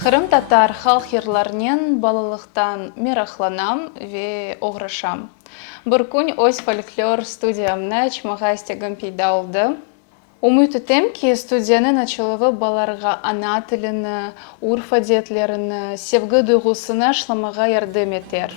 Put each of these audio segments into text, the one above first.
Хырым татар халк йырларнен балалыктан мерахланам ве ограшам. Бір күн ось фольклор студиямна чмага стегім пейда oldu. Умый түтем ки студияны началығы баларға ана тіліні, урф әдетлеріні, севгі дұйғысына шламаға ярдым етер.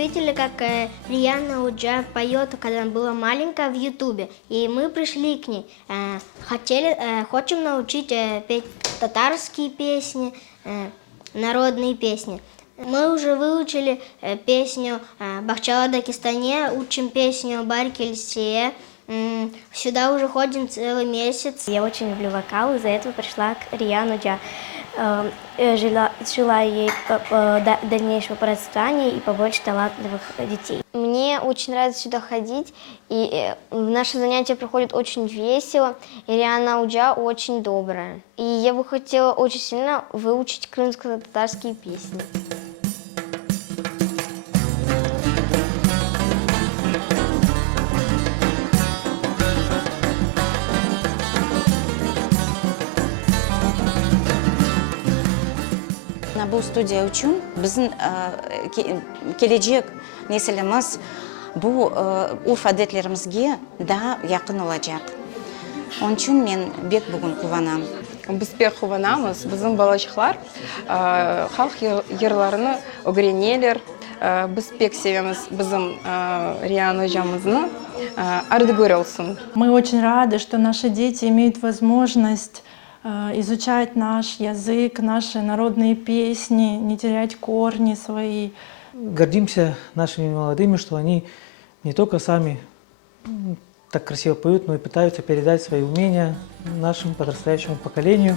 Видели, как Риана Уджа поет, когда она была маленькая, в Ютубе. И мы пришли к ней. Хотим научить петь татарские песни, народные песни. Мы уже выучили песню «Бахчала Дагестане», учим песню «Барь-Кельсие». Сюда уже ходим целый месяц. Я очень люблю вокал, из-за этого пришла к Риану Уджа. Желаю ей дальнейшего процветания и побольше талантливых детей. Мне очень нравится сюда ходить, и наши занятия проходят очень весело, и Риана Уджа очень добрая. И я бы хотела очень сильно выучить крымско-татарские песни. Бұл студия үшін біздің келешек неселіміз бұл урф әдетлерімізге да яқын олacak. Onun үшін мен бек бүгін қуанам. Біз бек қуанамыз, біздің балачықлар халық йырларыны өгренелер. Біз бек sevеміз біздің Риана Уджамызны арды көрелсін. Мы очень рады, что наши дети имеют возможность изучать наш язык, наши народные песни, не терять корни свои. Гордимся нашими молодыми, что они не только сами так красиво поют, но и пытаются передать свои умения нашему подрастающему поколению.